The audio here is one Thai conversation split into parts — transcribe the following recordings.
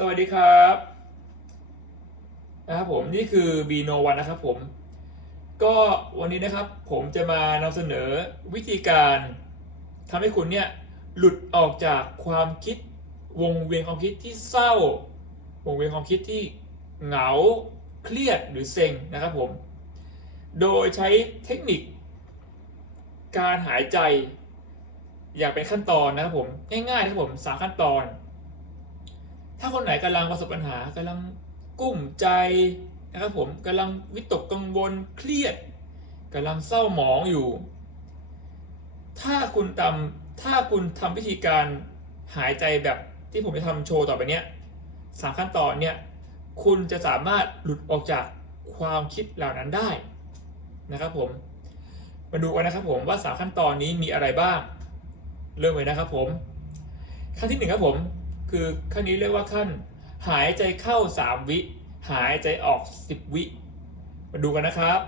สวัสดีครับนะครับผมนี่คือ b n o 1นะครับผม ก็วันนี้นะครับผมจะมานำเสนอวิธีการทำให้คุณเนี่ยหลุดออกจากความคิดวงเวียนความคิดที่เศร้า วงเวียนความคิดที่เหงาเครียดหรือเซ็งนะครับผม โดยใช้เทคนิค การหายใจ อย่างเป็นขั้นตอนนะครับผมง่ายๆนะครับผมสามขั้นตอน ถ้าคนไหนกำลังประสบปัญหากำลังกุ้มใจนะครับผมกำลังวิตกกังวลเครียดกำลังเศร้าหมองอยู่ ถ้าคุณทำถ้าคุณทำวิธีการหายใจแบบที่ผมจะทำโชว์ต่อไปเนี้ยสามขั้นตอนเนี่ยคุณจะสามารถหลุดออกจากความคิดเหล่านั้นได้นะครับผมมาดูกันนะครับผมว่าสามขั้นตอนนี้มีอะไรบ้าง เริ่มเลยนะครับผมขั้นที่หนึ่งครับผม คือขั้นนี้เรียกว่าขั้น หายใจเข้า 3 วิ หายใจออก 10 วิ มาดูกันนะครับ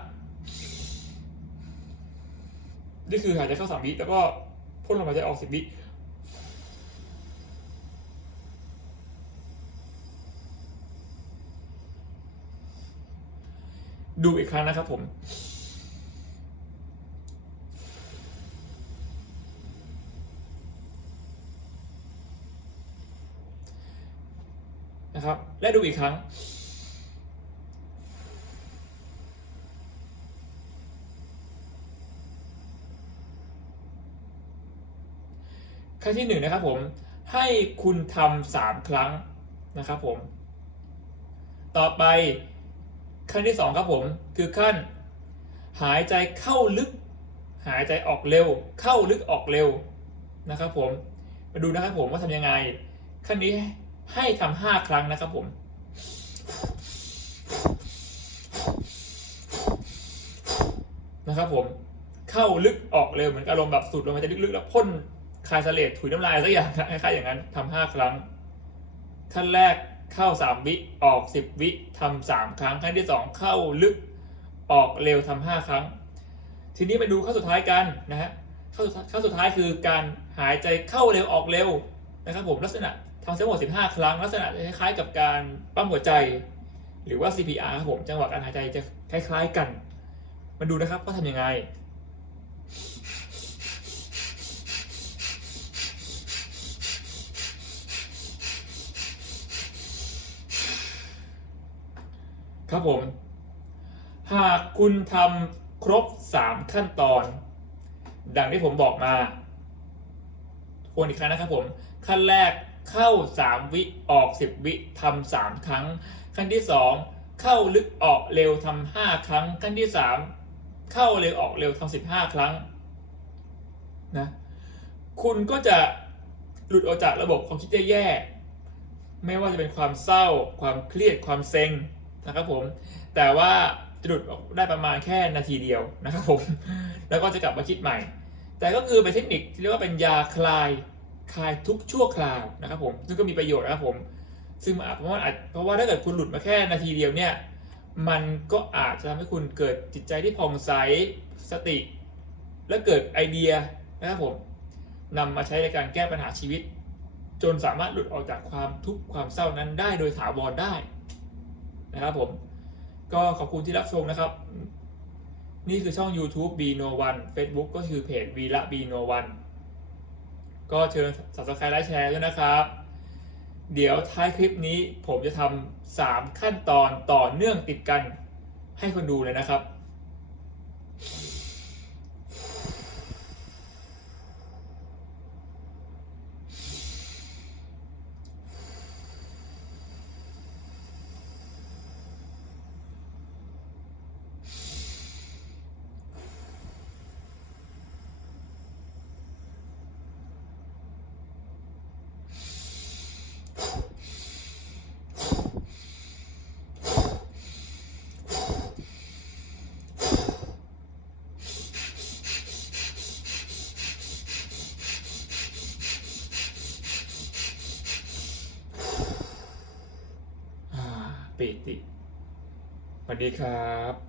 นี่คือหายใจเข้า 3 วิแล้วก็พ่นลมหายใจออก 10 วิดูอีกครั้งนะครับผม นะครับ และดูอีกครั้ง ขั้นที่หนึ่งนะครับผม ให้คุณทำสามครั้งนะครับผม ต่อไปขั้นที่สองครับผม คือขั้น หายใจเข้าลึก หายใจออกเร็ว เข้าลึกออกเร็วนะครับผม มาดูนะครับผมว่าทำยังไง ขั้นนี้ ให้ทำห้าครั้งนะครับผมนะครับผมเข้าลึกออกเร็วเหมือนอารมณ์แบบสูดลมหายใจลึกๆ แล้วพ่นคายเลดถุยน้ำลายสักอย่างคล้ายๆอย่างนั้นทำห้าครั้ง ขั้นแรกเข้าสามวิออกสิบวิทำสามครั้งขั้นที่สองเข้าลึกออกเร็วทำห้าครั้ง ทีนี้มาดูขั้นสุดท้ายกันนะฮะขั้นสุดท้ายคือการหายใจเข้าเร็วออกเร็วนะครับผมลักษณะ ทำเส้นหมด 15 ครั้ง ลักษณะคล้ายๆ กับการปั๊มหัวใจ หรือว่า CPR ครับผมจังหวะการหายใจจะคล้าย ๆกัน มาดูนะครับว่าทำยังไง ครับผม หากคุณทำครบ 3 ขั้นตอน ดังที่ผมบอกมาทวนอีกครั้งนะครับผม ขั้นแรก เข้า 3 วิออก 10 วิทำ3ครั้ง ขั้นที่ 2 เข้าลึกออกเร็วทำ5ครั้ง ขั้นที่ 3 เข้าเร็วออกเร็วทำ15 ครั้งนะคุณก็จะหลุดออกจากระบบความคิดแย่ๆไม่ว่าจะเป็นความเศร้า ความเครียดความเซ็งนะครับผม แต่ว่าจะหลุดออกได้ประมาณแค่นาทีเดียวนะครับผม แล้วก็จะกลับมาคิดใหม่ แต่ก็คือเป็นเทคนิคที่เรียกว่าเป็นยาคลาย คลายทุกชั่วคราวนะครับผมซึ่งก็มีประโยชน์นะครับผม ซึ่งอาจเพราะว่าเพราะว่าถ้าเกิดคุณหลุดมาแค่นาทีเดียวเนี่ยมันก็อาจจะทำให้คุณเกิดจิตใจที่ผ่องใสสติ และเกิดไอเดียนะครับผมนำมาใช้ในการแก้ปัญหาชีวิต จนสามารถหลุดออกจากความทุกข์ความเศร้านั้นได้โดยถาวรได้นะครับผมก็ขอบคุณที่รับชมนะครับ นี่คือช่อง YouTube b no 1 Facebook ก็คือเพจวีละ b no 1 ก็เชิญ subscribe และแชร์ด้วยนะครับ เดี๋ยวท้ายคลิปนี้ผมจะทำสามขั้นตอนต่อเนื่องติดกันให้คนดูเลยนะครับ อ่า ปิติสวัสดีครับ